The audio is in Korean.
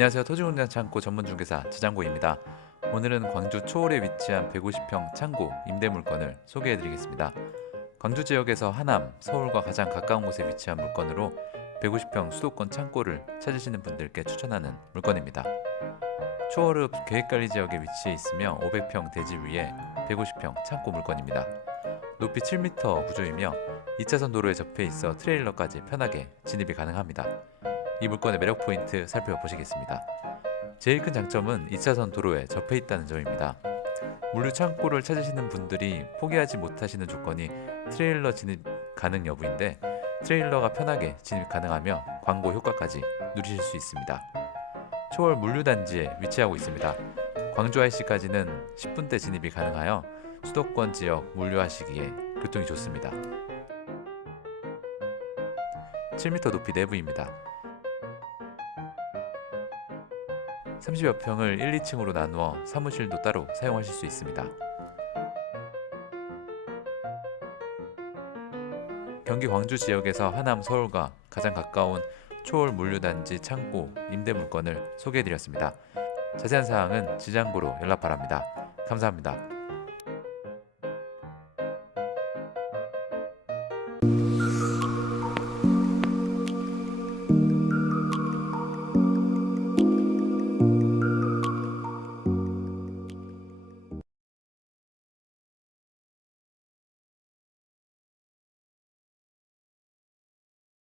안녕하세요. 토지공장 창고 전문 중개사 지장고입니다. 오늘은 광주 초월에 위치한 150평 창고 임대 물건을 소개해 드리겠습니다. 광주 지역에서 하남, 서울과 가장 가까운 곳에 위치한 물건으로 150평 수도권 창고를 찾으시는 분들께 추천하는 물건입니다. 초월읍 계획관리 지역에 위치해 있으며 500평 대지 위에 150평 창고 물건입니다. 높이 7m 구조이며 2차선 도로에 접해 있어 트레일러까지 편하게 진입이 가능합니다. 이 물건의 매력 포인트 살펴보시겠습니다. 제일 큰 장점은 2차선 도로에 접해 있다는 점입니다. 물류 창고를 찾으시는 분들이 포기하지 못하시는 조건이 트레일러 진입 가능 여부인데 트레일러가 편하게 진입 가능하며 광고 효과까지 누리실 수 있습니다. 초월 물류단지에 위치하고 있습니다. 광주 IC까지는 10분대 진입이 가능하여 수도권 지역 물류하시기에 교통이 좋습니다. 7m 높이 내부입니다. 30여 평을 1, 2층으로 나누어 사무실도 따로 사용하실 수 있습니다. 경기 광주 지역에서 하남, 서울과 가장 가까운 초월 물류단지 창고 임대 물건을 소개해드렸습니다. 자세한 사항은 지장고로 연락 바랍니다. 감사합니다.